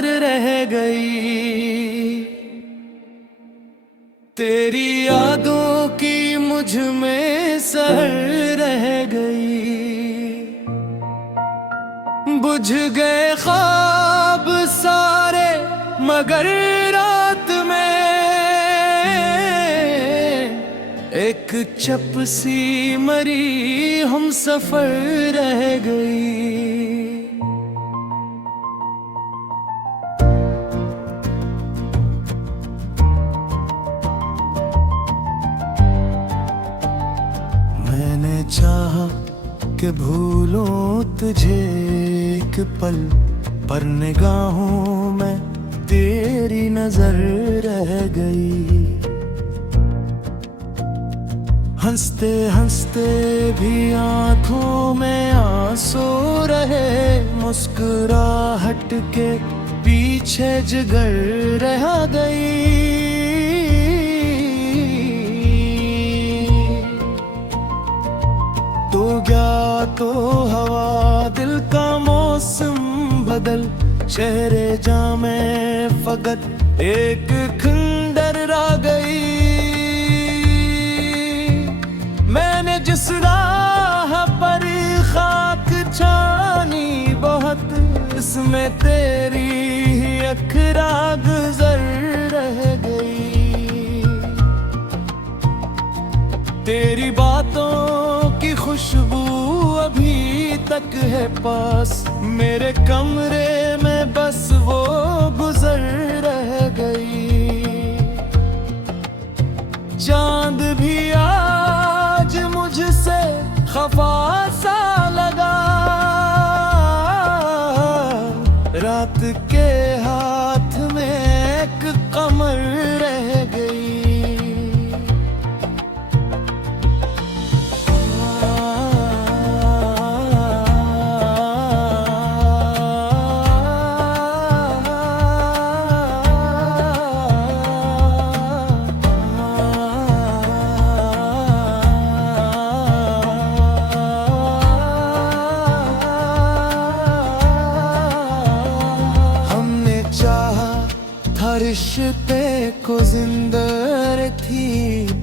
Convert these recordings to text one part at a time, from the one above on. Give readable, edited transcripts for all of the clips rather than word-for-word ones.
नजर रह गई। तेरी यादों की मुझ में सहर रह गई। बुझ गए ख्वाब सारे मगर रात में एक चप सी मरी हम सफर रह गई। मैंने चाहा कि भूलूं तुझे एक पल, पर निगाहों में तेरी नजर रह गई। हंसते हंसते भी आंखों में आंसू रहे, मुस्कुराहट के पीछे जिगर रह गई। तो गया तो हवा दिल का मौसम बदल, शहरे जामे फकत एक खंडर रह गई। मैंने जिस राह पर खाक छानी बहुत, इसमें तेरी अखरा गुजर रह गई। तेरी बातों की खुशबू अभी तक है पास, मेरे कमरे में बस वो गुजर रह गई। चांद भी आज मुझसे खफा सा लगा, रात के हाथ में एक कमर रह गई। रिश्ते को जिंदा थी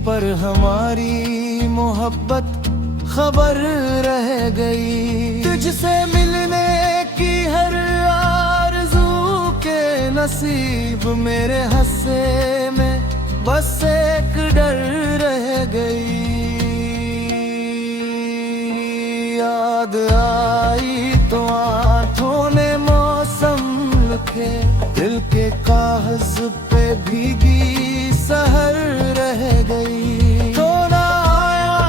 पर हमारी मोहब्बत खबर रह गई। तुझसे मिलने की हर आरज़ू के नसीब मेरे हंसे में बस एक डर रह गई। याद आई तो आंखों ने मौसम लिखे, दिल के कागज पे भीगी सहर रह गई। तो ना आया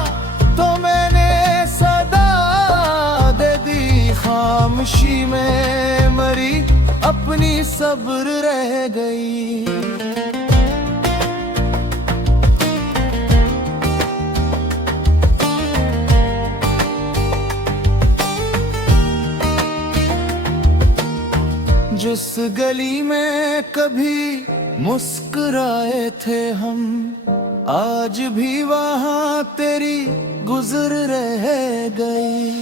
तो मैंने सदा दे दी, खामोशी में मरी अपनी सब्र रह गई। जिस गली में कभी मुस्कुराए थे हम, आज भी वहाँ तेरी गुजर रह गई।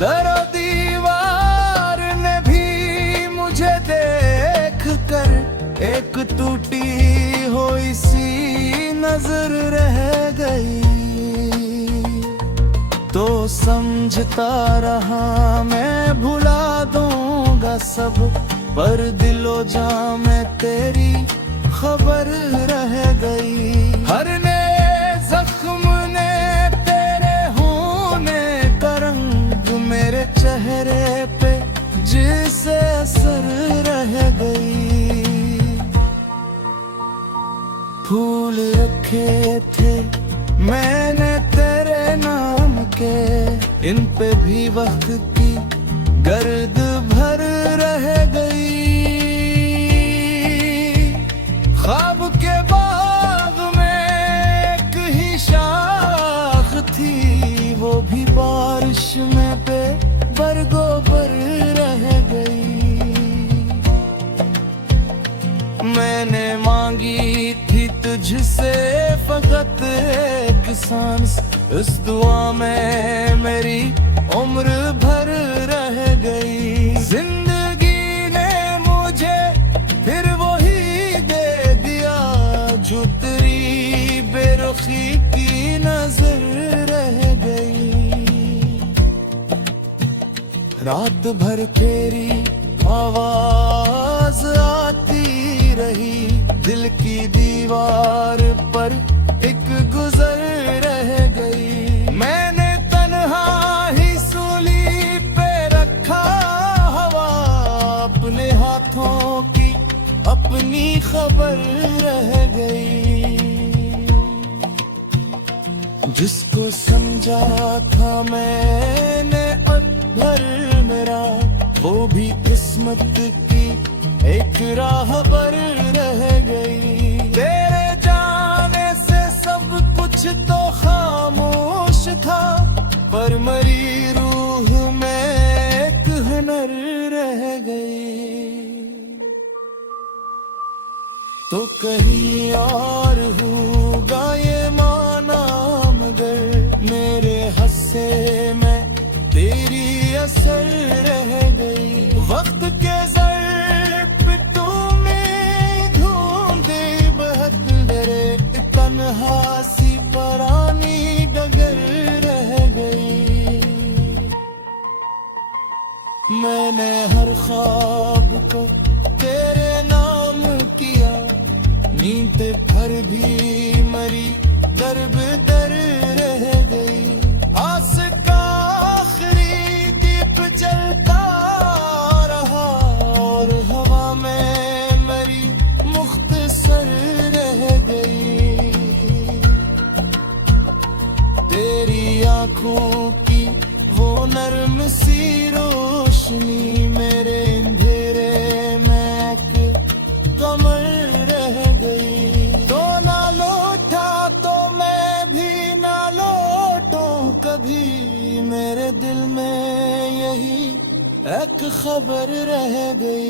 दरो दीवार ने भी मुझे देख कर एक टूटी हुई सी नजर रह गई। तो समझता रहा मैं भुला दूंगा सब, पर दिलो जां में तेरी खबर रह गई। हर नए जख्म ने तेरे होने का रंग मेरे चेहरे पे जिसे असर रह गई। फूल रखे थे मैंने तेरे नाम के, इन पे भी वक्त की गर्द भर रह गई। ख्वाब के बाग में एक ही शाख थी, वो भी बारिश में पे बरगो बर रह गई। मैंने मांगी थी तुझसे फकत एक सांस, इस दुआ में मेरी उम्र भर रह गई। जिंदगी ने मुझे जो तेरी बेरुखी की नजर रह गई। रात भर तेरी आवाज आती रही, दिल की दीवार पर एक गुजर रह गई। मैंने तन्हा ही सूली पे रखा हवा, अपने हाथों की अपनी खबर रह गई। जिसको समझा था मैंने अधर मेरा, वो भी किस्मत की एक राह पर रह गई। तेरे जाने से सब कुछ तो खामोश था, पर मरी रूह में एक हुनर रह गई। तो कहीं और होगा ये माना, मगर मेरे हस्से में तेरी असर रह गई। वक्त के ज़र्फ़ पे तुम्हें ढूंढे बहक डरे, तन्हा सी परानी डगर रह गई। मैंने हर ख्वाब को तेरे नाम किया, नींद भर भी मरी दर्ब दर रह गई। आस का आखिरी दीप जलता रहा, और हवा में मरी मुख्तसर रह गई। तेरी आंखों की वो नर्म सी रोशनी मेरे अंधेरे में एक कमर रह गई। तो ना लौटा तो मैं भी ना लौटूं कभी, मेरे दिल में यही एक खबर रह गई।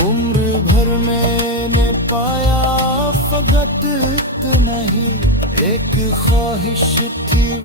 उम्र भर मैंने पाया फकत इतना ही, एक ख्वाहिश थी